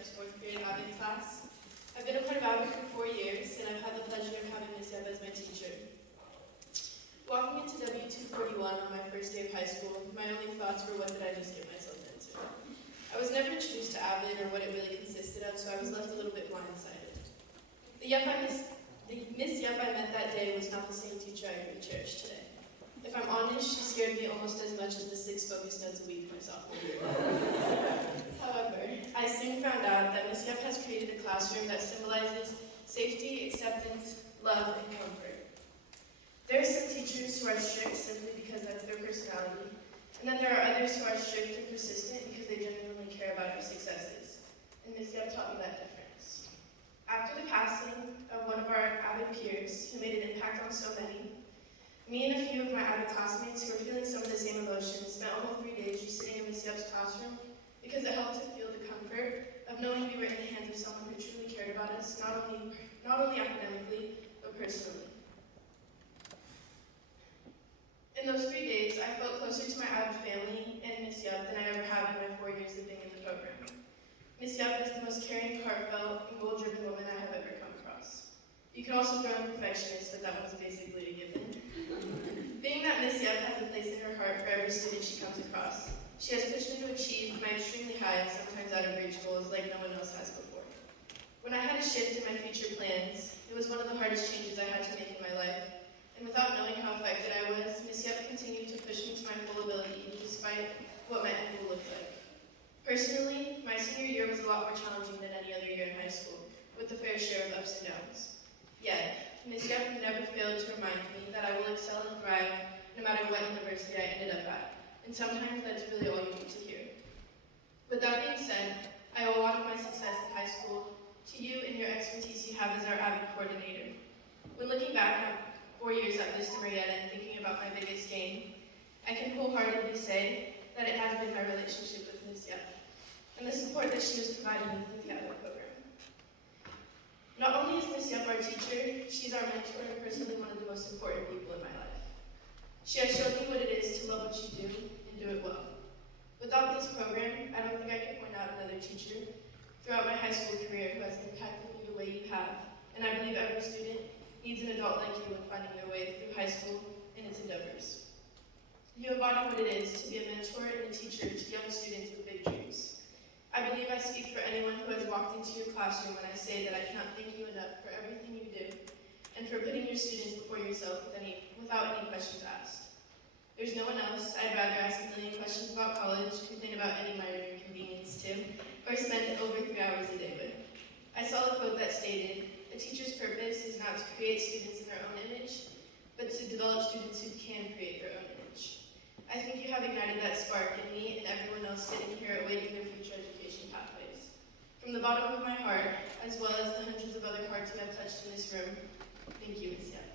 Yep's fourth grade Avid class. I've been a part of Avid for 4 years, and I've had the pleasure of having Miss Yep as my teacher. Walking into W241 on my first day of high school, my only thoughts were, what did I just get myself into? I was never introduced to Avid or what it really consisted of, so I was left a little bit blindsided. The Miss Yep I met that day was not the same teacher I really cherish today. If I'm honest, she scared me almost as much as the 6 focus notes a week my sophomore year. However, I soon found out that Miss Yep has created a classroom that symbolizes safety, acceptance, love, and comfort. There are some teachers who are strict simply because that's their personality, and then there are others who are strict and persistent because they genuinely care about your successes. And Miss Yep taught me that difference. After the passing of one of our Avid peers who made an impact on so many, me and a few of my Avid classmates who were feeling some of the same emotions spent a whole 3 days just sitting in Miss Yep's classroom because it helped to feel the comfort of knowing we were in the hands of someone who truly cared about us, not only academically, but personally. In those 3 days, I felt closer to my Avid family and Miss Yep than I ever have in my 4 years of being in the program. Miss Yep is the most caring, heartfelt, and goal-driven woman I have ever come across. You could also throw in perfectionist, but that one's basically a given. Being that Miss Yep has a place in her heart for every student she comes across, she has pushed me to achieve my extremely high and sometimes out of reach goals like no one else has before. When I had a shift in my future plans, it was one of the hardest changes I had to make in my life, and without knowing how affected I was, Miss Yep continued to push me to my full ability despite what my end goal looked like. Personally, my senior year was a lot more challenging than any other year in high school, with a fair share of ups and downs. Yet, Miss Yep never failed to remind me that I will excel and thrive no matter what university I ended up at, and sometimes that's really all you need to hear. With that being said, I owe a lot of my success in high school to you and your expertise you have as our Avid coordinator. When looking back at 4 years at Vista Marietta and thinking about my biggest gain, I can wholeheartedly say that it has been my relationship with Miss Yep, and the support that she has provided me through the Avid program. Not only is Miss Yep our teacher, she's our mentor and personally one of the most important people in my life. She has shown me what it is to love what you do and do it well. Without this program, I don't think I could point out another teacher throughout my high school career who has impacted me the way you have, and I believe every student needs an adult like you in finding their way through high school and its endeavors. You embody what it is to be a mentor and a teacher to young students with big dreams. I believe I speak for anyone who has walked into your classroom when I say that I cannot thank you enough for everything you do and for putting your students before yourself without any questions asked. There's no one else I'd rather ask a million questions about college, complain about any minor inconvenience to, or spend over 3 hours a day with. I saw a quote that stated, "A teacher's purpose is not to create students in their own image, but to develop students who can create their own image." I think you have ignited that spark in me and everyone else sitting here awaiting their future education pathways. From the bottom of my heart, as well as the hundreds of other hearts you have touched in this room, thank you, Ms. Yep.